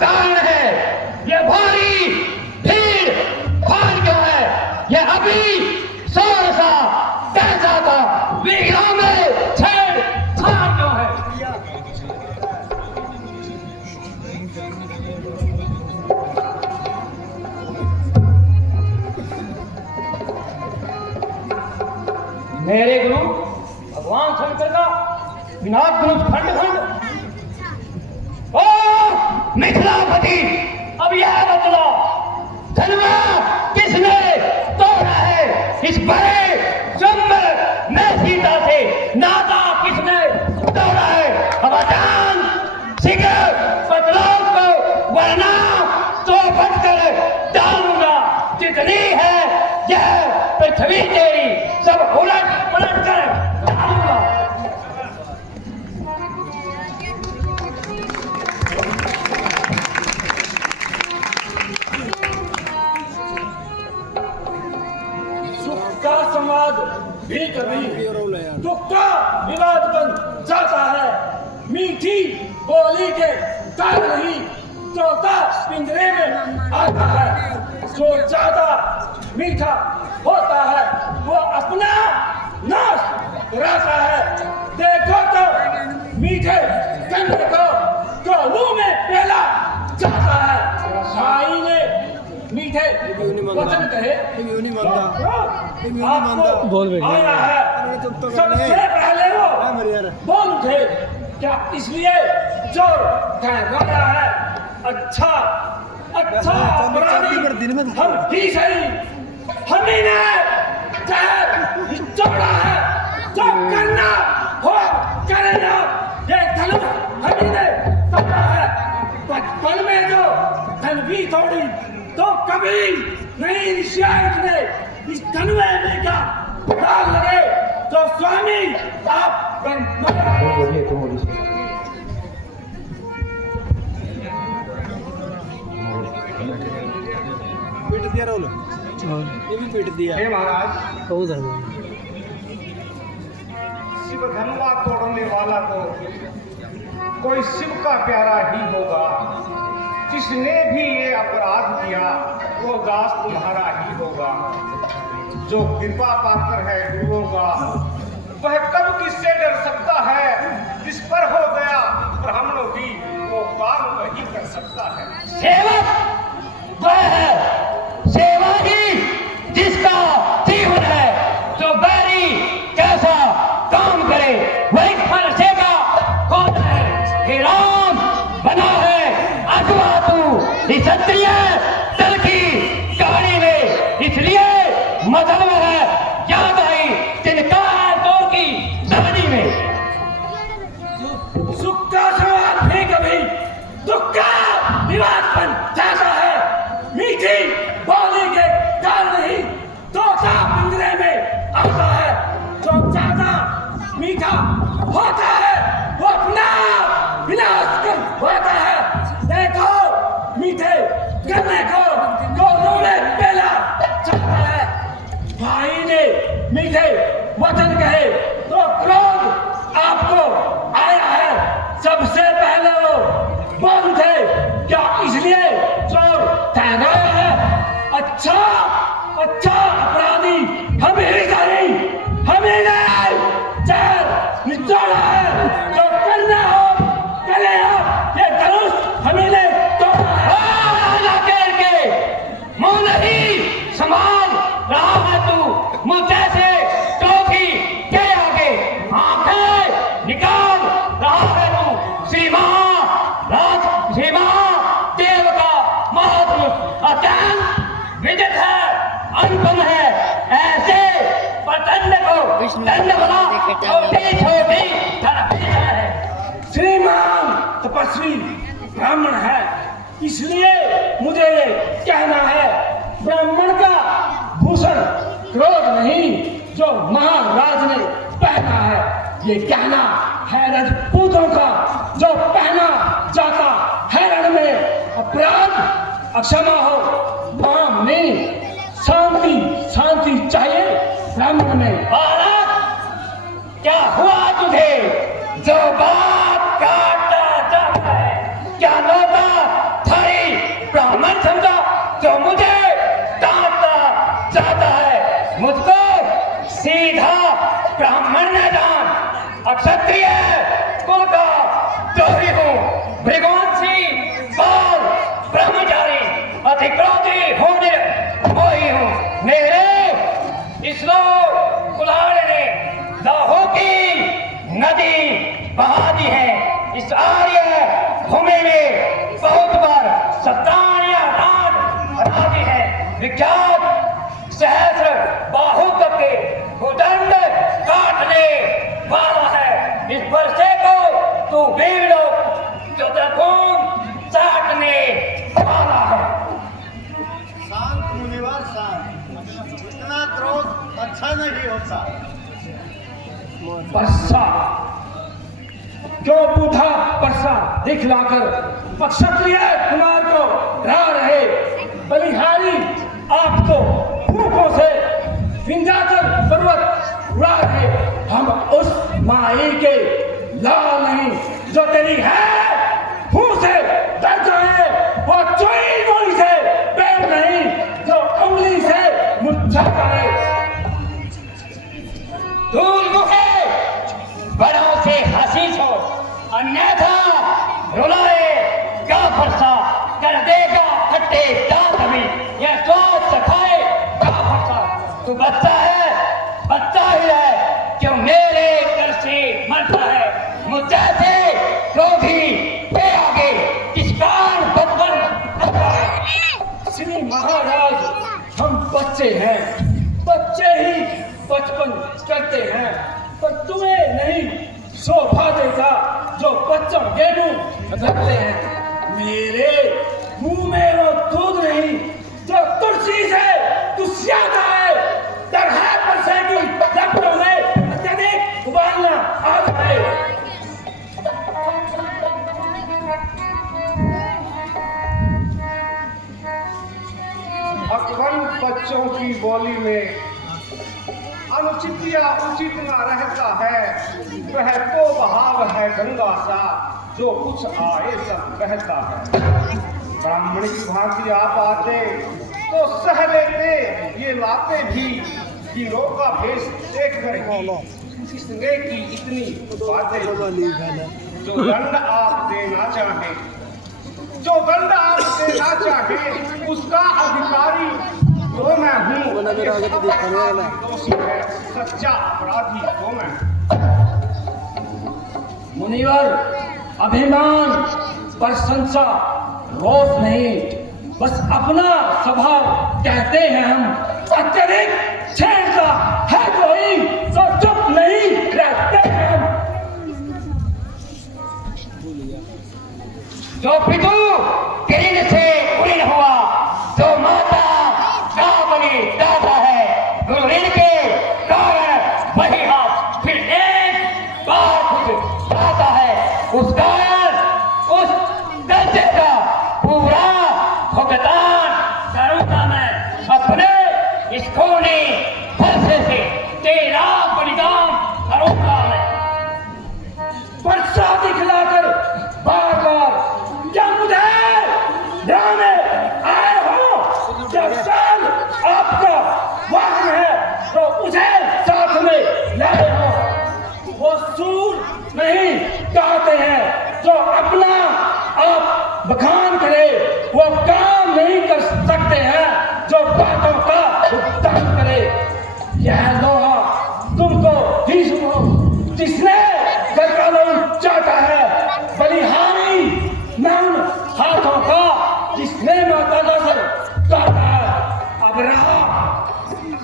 कारण है। ये भारी भीड़ भाड़ क्यों है? ये अभी शोर सा कैसा था विग्रह में छेड़ छाड़ क्यों है? मेरे गुरु भगवान शंकर का विनाश धनुष खंड खंड। ओ मिथिलापति, अब यह बतला धनवा किसने तोड़ा है? इस बड़े स्वयंवर में सीता से नाता किसने तोड़ा है? अब अजान शिखर बदलाव को वरना तो बचकर डालूंगा। जितनी है यह पृथ्वी तेरी, सब उलट पलट कर डालूंगा। का संवाद भी कभी दुख का विवाद बन जाता है। मीठी बोली के कारण ही तोता पिंजरे में आता है। जो ज्यादा मीठा होता है वो अपना नाश कराता है। देखो तो मीठे गन्ने को मुंह में पेला जाता है। भाई ने मीठे वचन कहे बोल आया है। सबसे पहले वो बोल उठे। क्या इसलिए जो ठहराया है? अच्छा अच्छा अपराधी हम ही सही, हम ही ने जोड़ा है। जो करना हो करेगा। ये धनुष हम ही ने तोड़ा है। बचपन में जो धन भी तोड़ी तो कभी नहीं निश्चय ने इस धनुष में का दाग लगे तो स्वामी आप पीट दिया रोल, ये भी पीट दिया। हे महाराज, बहुत है शिव धनुआ तोड़ने वाला तो कोई शिव का प्यारा ही होगा। जिसने भी ये अपराध किया वो दास तुम्हारा ही होगा। जो कृपा पात्र है गुरुओं का वह कब किससे डर सकता है? जिस पर हो गया ब्राह्मणों की वो काम वही कर सकता है। सेवक वह है, सेवा ही जिसका जीवन है। जो बैरी कैसा काम करे वही फल सेवा होता है। हे राम बना है अगवा तू क्षत्रिय दल की कहानी में, इसलिए मजल में है याद आई तिनका दौर की कहानी में। सुख का सवाल भी कभी दुख का विवाद बन जाता है। मीठी बोली के कारण ही तोता पिंजरे में आता है। जो ज्यादा मीठा होता है वो अपना विनाश कर होता है। देखो मीठे गन्ने को मुंह में पेला जाता है। भाई ने मीठे वचन कहे तो क्रोध आपको आया है। सबसे पहले वो बोल उठे। क्या इसलिए चोर ठहराया है? अच्छा अच्छा अपराधी हम ही नहीं, हम ही नहीं चार निचोड़ा है। जो करना हो करे हो। ये धनुष हम ही ने तोड़ा है। मुंह नहीं संभाल रहा है तू मुझ जैसे ट्रॉफी के आगे आंखें निकाल रहा है तू। सीमा राज सीमा देव का महापुरुष अत्यंत विदित है, अनुपम है। ऐसे प्रचंड को दंड बना छोटी छोटी है। श्रीमान तपस्वी ब्राह्मण है, इसलिए मुझे ये कहना है। ब्राह्मण का भूषण क्रोध नहीं जो महाराज ने पहना है। ये कहना है राजपूतों का जो पहना जाता है रण में। अपराध अक्षमा हो काम नहीं, शांति शांति चाहिए ब्राह्मण में। भारत क्या हुआ तुझे जो बात काटता जाता है? क्या नौता था क्षत्रिय कुल का द्रोही हूँ, भृगुवंशी बाल ब्रह्मचारी अतिक्रोधी होने मोही हूँ। मेरे इस लोक कुल्हाड़े ने लाहों की नदी बहा दी है। इस आर्य भूमि में बहुत बार सतानियां हरा दी है। विख्यात सहस्र बाहु तक के भूदंड काटने वाला है। इस वर्षे को तू वीरों खून चाटने वाला है। शांत मुनिवर शांत, इतना क्रोध अच्छा नहीं होता। वर्षा जो बूढ़ा वर्षा दिखलाकर क्षत्रिय कुमार को डरा रहे, बलिहारी आपको भूखों से विंध्याचल पर्वत उड़ा रहे। हम उस माई के लाल नहीं जो तेरी है मुंह से डर जाए, और चोरी मोरी से पैर नहीं जो उंगली से मुच्छा करे। दूर मुहे बड़ों से हंसी छो, अन्यथा रुलाए का फरसा कर देगा खट्टे दांत भी। यह स्वाद चखाए का फरसा। तू बच्चा है, बच्चा ही है, क्यों मेरे कर से मरता है। मुझे से क्रोधी के आगे किस कान बदबन है। श्री महाराज हम बच्चे हैं, बच्चे ही बचपन करते हैं, पर तुम्हें नहीं शोभा देता जो बच्चों के मुंह रखते हैं। मेरे मुंह में वो दूध नहीं जो तुलसी से दुष्याता है। तरह पर से की रक्तों में अत्यधिक उबालना आ जाए। अकबंद बच्चों की बोली में अनुचित या उचित न रहता है। वह तो बहाव है गंगा सा जो कुछ आए सब बहता है। ब्राह्मण की भांति आप आते तो सह लेते, ये लाते भी हीरो का भेष देख कर ही किसने की इतनी बातें। जो दंड आप देना चाहे, जो दंड आप देना चाहे, उसका अधिकारी तो मैं हूँ। दोषी है, सच्चा अपराधी तो मैं। मुनिवर अभिमान प्रशंसा रोष नहीं, बस अपना स्वभाव कहते हैं हम। अत्यधिक छेड़ता है कोई तो चुप नहीं रहते हैं हम। जो पितु किरण से उड़ीन हुआ, जो माता का बनी दाता है, गुरु ऋण के कारण वही हाथ फिर एक बार खुद आता है। उस कारण उस दर्जे का पूरा भुगतान करूंगा मैं अपने इस खूनी फरसे से। तेरा बलिदान करूंगा मैं। वर्षा दिखलाकर बार बार क्या मुझे डराने आए हो। जब साल आपका वाहन है तो उसे साथ में लाए हो। वो सूर नहीं कहते हैं जो अपना आप बखान करे, वो काम नहीं कर सकते हैं जो बातों का भुगतान करे। यह लोहा तुमको ही सुनो, जिसने घर का लोन चाटा है। बलिहारी मैं उन हाथों का जिसने माता का सर काटा है। अब रहा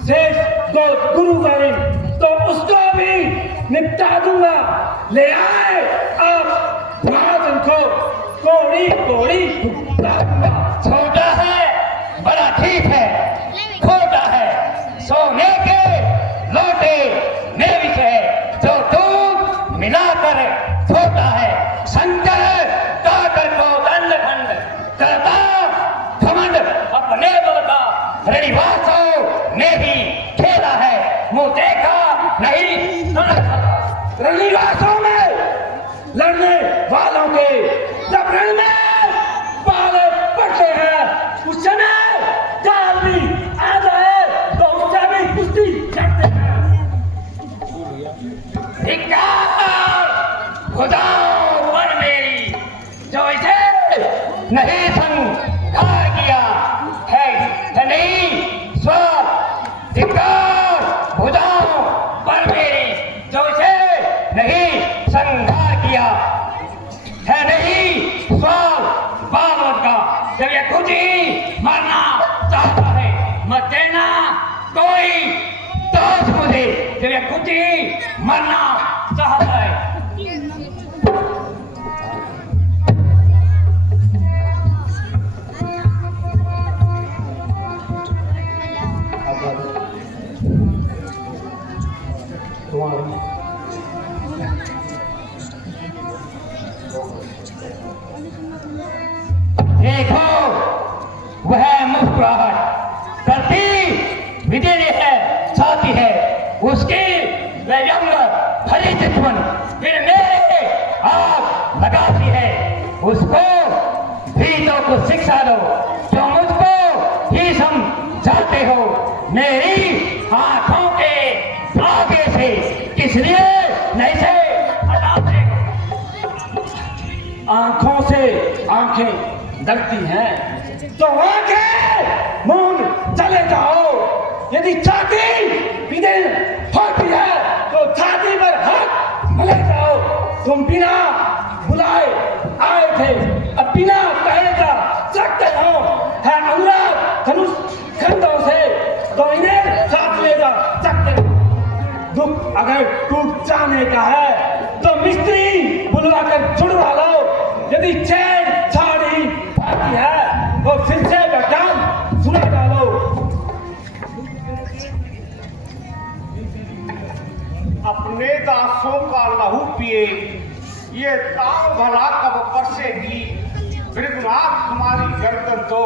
शेष दो गुरु गोविंद तो उसको भी निपटा दूंगा। ले आए आप महाजन को कोड़ी कोड़ी भुगता दूंगा। छोटा है बड़ा ठीक है, खोटा है सोने के लोटे में विषय जो दूध मिलाकर छोटा है। शंकर काकर को दंड खंड करता घमंड अपने बल का रणिवासों ने ही खेला है। मुंह देखा नहीं रणिवासों में लड़ने वालों के जब रण में पाले पड़ते हैं, उस समय काल भी आ जाए तो उससे भी कुश्ती करते हैं। धिक्कार! नहीं संघार किया है नहीं स्वार्थ धिक्कार भुजाओं पर मेरे जो इसे नहीं संघार किया है नहीं स्वार्थ बावत का जब ये खुद ही मरना चाहता है मत देना कोई दोस्त मुझे जब ये खुद ही मरना चाहता है। देखो वह मुस्कुराहट करती विजय है साथी है उसकी व्यंग भरी दुश्मन फिर मेरे आग लगाती है उसको भी तो कुछ शिक्षा दो जो मुझको ही समझाते हो मेरी आंखों के आगे से किस लिए नहीं से हटाते हो। आंखों से आंखें डरती हैं तो आंखें मूंद चले जाओ यदि छाती विदे होती है तो छाती पर हाथ मले जाओ तुम बिना बुलाए आए थे अब बिना कहे जा सकते हो है अनुराग धनुष खंडों से तो इन्हें साथ ले जा सकते हो। दुख अगर टूट जाने का है तो मिस्त्री बुलवा कर छुड़वा लो यदि चैन छाड़ी आती है तो फिर से काम सुना डालो। अपने दासों का लहू पिए ये ताव भला कब परसेगी मृगनाथ हमारी गर्दन तो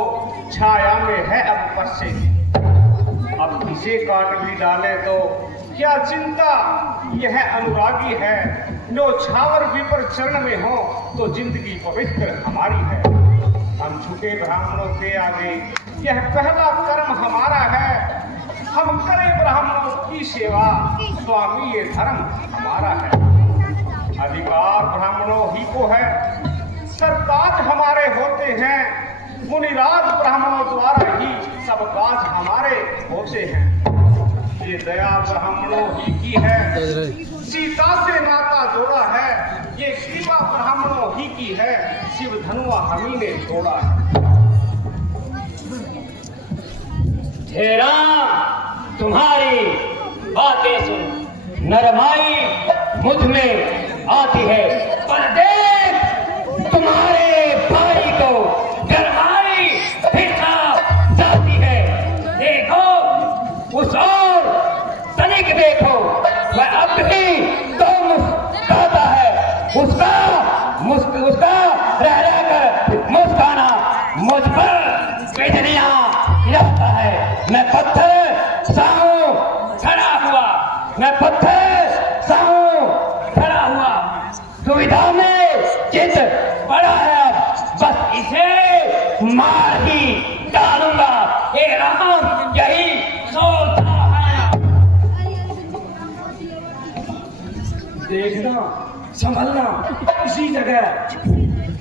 छाया में है अब परसेगी अब इसे काट भी डाले तो क्या चिंता यह अनुरागी है न्योछावर विपर चरण में हो तो जिंदगी पवित्र हमारी है। हम झुके ब्राह्मणों के आगे यह पहला कर्म हमारा है हम करें ब्राह्मणों की सेवा स्वामी ये धर्म हमारा है। अधिकार ब्राह्मणों ही को है सरताज हमारे होते हैं मुनिराज ब्राह्मणों द्वारा ही सब काज हमारे होते हैं। ये दया ब्राह्मणों ही की है सीता से नाता जोड़ा है ये कृपा ब्राह्मणों ही की है शिव धनुआ हमी ने तोड़ा है। तेरा तुम्हारी बातें सुन नरमाई मुझ में आती है पर देख तुम्हारे भाई को गरमाई फिरता जाती है। देखो उस और तनिक देखो वह अब भी तो मुस्कुराता है उसका रह रह कर मुस्काना मुझ पर बिजलियां गिराता है। मैं पत्थर साऊं खड़ा हुआ मैं पत्थर साऊं खड़ा हुआ दुविधा में चित पड़ा है अब बस इसे मार ही डालूंगा ये राम यही सोचता है। देखना संभलना इसी जगह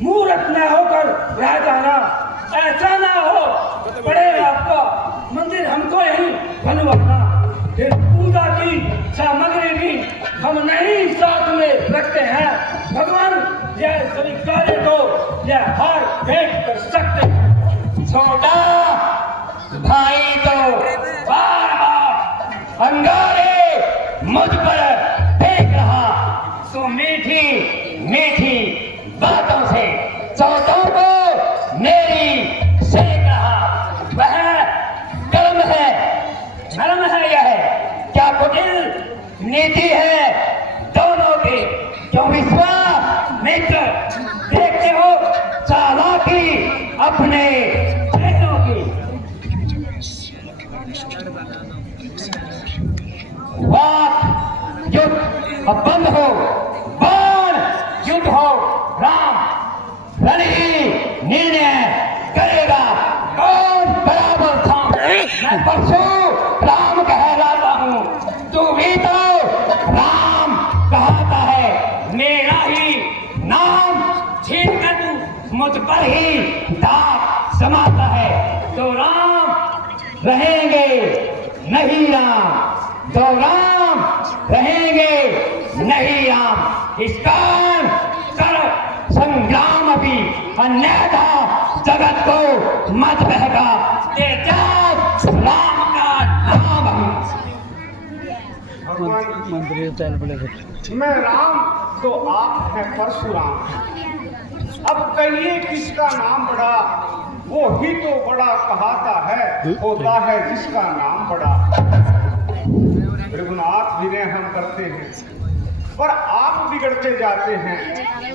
मूर्ख न होकर रह जाना ऐसा ना हो पड़े आपका मंदिर हमको यही बनवाना फिर पूजा की सामग्री भी हम नहीं साथ में रखते हैं भगवान यह सभी कार्य को यह हार भेंट कर सकते हैं। छोटा भाई तो बार बार अंगारे मुझ पर फेंक रहा तो मीठी मीठी बातों से चौथों को मेरी सेक रहा वह कर्म है धर्म है यह क्या कुटिल नीति है दोनों की जो विश्वास मित्र देखते हो चालाकी अपने चेहरों की वाक युद्ध अब बंद हो बाण युद्ध हो राम रण ही निर्णय करेगा कौन बराबर था मैं परसों राम कहलाता हूँ तू भी तो राम कहता है मेरा ही नाम छीन कर तू मुझ पर ही दाग समाता है। तो राम रहेंगे नहीं राम, तो राम रहेंगे नहीं राम। इस कारण कर संग्राम भी अन्यथा जगत को मत बहका दे जाओ राम का नाम। भगवान मंत्री स्टाइल पड़ेगा। मैं राम तो आप हैं परशुराम। अब कहिए किसका नाम बड़ा, वो ही तो बड़ा कहाता है, होता है जिसका नाम बड़ा। रघुनाथ विनय हम करते हैं पर आप बिगड़ते जाते हैं।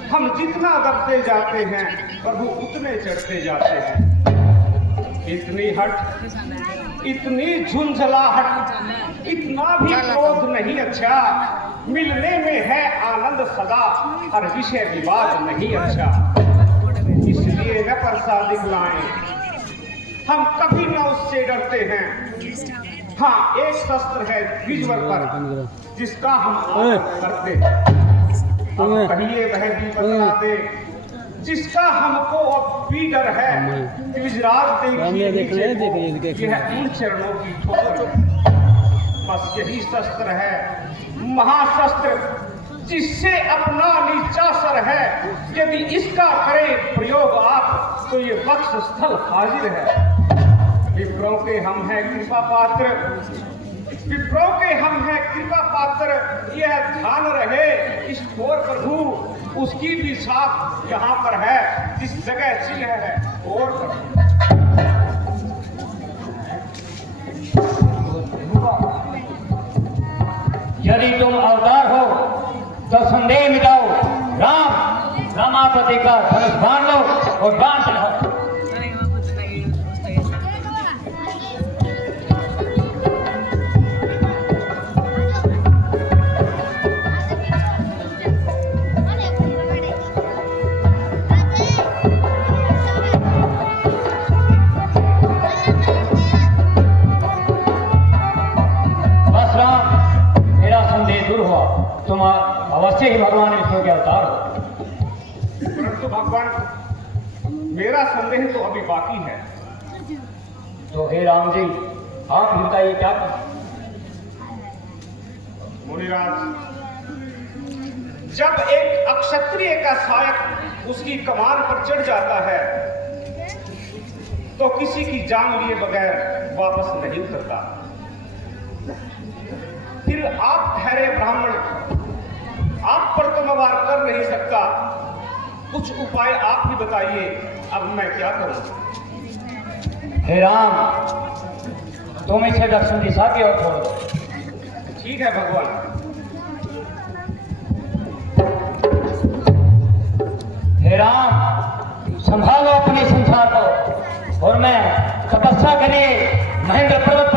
हम जितना दबते जाते हैं प्रभु उतने चढ़ते जाते हैं। इतनी हट, इतनी झुंझलाहट, इतना भी क्रोध नहीं अच्छा। मिलने में है आनंद सदा, हर विषय विवाद नहीं अच्छा। इसलिए न प्रसाद लाएं, हम कभी न उससे डरते हैं। हाँ, एक शस्त्र है द्विजवर पर जिसका हम आदर करते हैं। अब कहिए वह भी बता दे जिसका हमको अब भी डर है। द्विजराज देखिए नीचे यह उन चरणों की ठोकर। बस यही शस्त्र है, महाशस्त्र, जिससे अपना नीचा सर है। यदि इसका करें प्रयोग आप तो ये वक्ष स्थल हाजिर है। विप्रों के हम हैं कृपा पात्र, विप्रों के हम हैं कृपा पात्र। यह ध्यान रहे इस ठोर प्रभु उसकी भी साख यहाँ पर है, जिस जगह चिन्ह है और यदि तुम अवतार हो तो संदेह मिटाओ। राम रामापति का धनुष बांध लो और बाण चढ़ाओ। तुम अवश्य ही भगवान विष्णु के अवतार हो। परंतु भगवान मेरा संदेह तो अभी बाकी है। तो हे राम जी आप ही बताइए क्या करें? मुनिराज, जब एक अक्षत्रिय का सहायक उसकी कमान पर चढ़ जाता है तो किसी की जान लिए बगैर वापस नहीं उतरता। फिर आप ठहरे ब्राह्मण, आप पर तो मैं वार कर नहीं सकता। कुछ उपाय आप ही बताइए, अब मैं क्या करूं? हे राम तुम इसे दक्षिण दिशा की ओर छोड़ दो। ठीक है भगवान। हे राम संभालो अपने संसार को और मैं तपस्या के लिए महेंद्र पर्वत